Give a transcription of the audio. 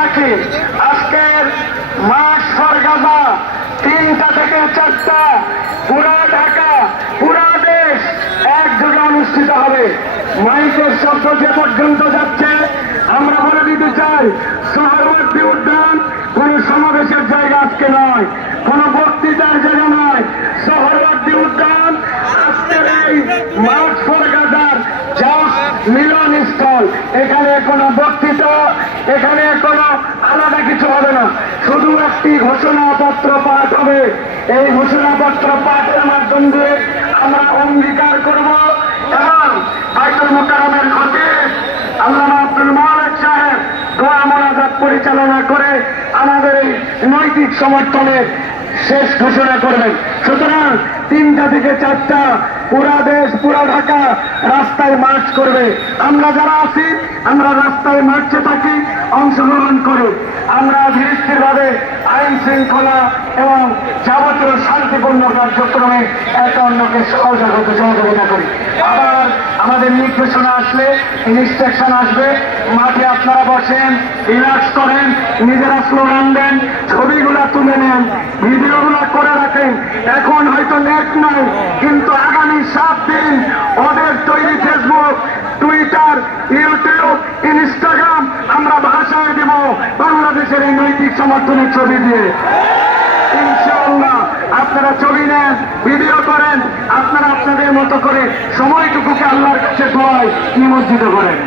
রাখি, আজকের March for Gaza 3টা থেকে 4টা পুরা ঢাকা পুরা দেশ একযোগে অনুষ্ঠিত হবে। মাইকের শব্দ যে পর্যন্ত যাচ্ছে আমরা বলে দিতে চাই, সোহরাওয়ার্দী উদ্যান কোন সমাবেশের জায়গা আজকে নয়, কোন বক্তৃতার জায়গা নয়। সোহরাওয়ার্দী উদ্যান আজকের এই মার্চ ফর গাজার মিলন স্থল। এখানে কোনো বক্তৃতা, এখানে কোনো আলাদা কিছু হবে না, শুধু একটি ঘোষণাপত্র পাঠ হবে। এই ঘোষণাপত্র পাঠের মাধ্যম দিয়ে আমরা অঙ্গীকার করব এবং বাইতুল মুকাররমের খতিব আল্লামা আব্দুল মালেক সাহেব দোয়া মোনাজাত পরিচালনা করে আমাদের এই নৈতিক সমর্থনের শেষ ঘোষণা করবেন। সুতরাং 3টা থেকে 4টা পুরা দেশ পুরা ঢাকা রাস্তায় মার্চ করবে। আমরা যারা আছি আমরা রাস্তায় মার্চে থাকি, অংশগ্রহণ করি। আমরা ধীরস্থিরভাবে আইন শৃঙ্খলা এবং যাবতীয় শান্তিপূর্ণ কার্যক্রমে একে অন্যকে সহযোগিতা করি। আবার আমাদের নির্দেশনা আসলে, ইনস্ট্রাকশন আসবে, মাঠে আপনারা বসেন, রিল্যাক্স করেন, নিজেরা স্লোগান দেন, ছবিগুলা তুলে নেন, ভিডিওগুলা করে রাখেন। এখন হয়তো নেট নাই, কিন্তু আগামী 7 দিন ওদের তৈরি ফেসবুক, টুইটার, ইউটিউব, ইনস্টাগ্রাম আমরা ভাষায় দিব বাংলাদেশের এই নৈতিক সমর্থনের ছবি দিয়ে। ইনশাআল্লাহ আপনারা ছবি নেন, ভিডিও করেন, আপনারা আপনাদের মতো করে সময়টুকুকে আল্লাহর কাছে দোয়ায় নিমজ্জিত করেন।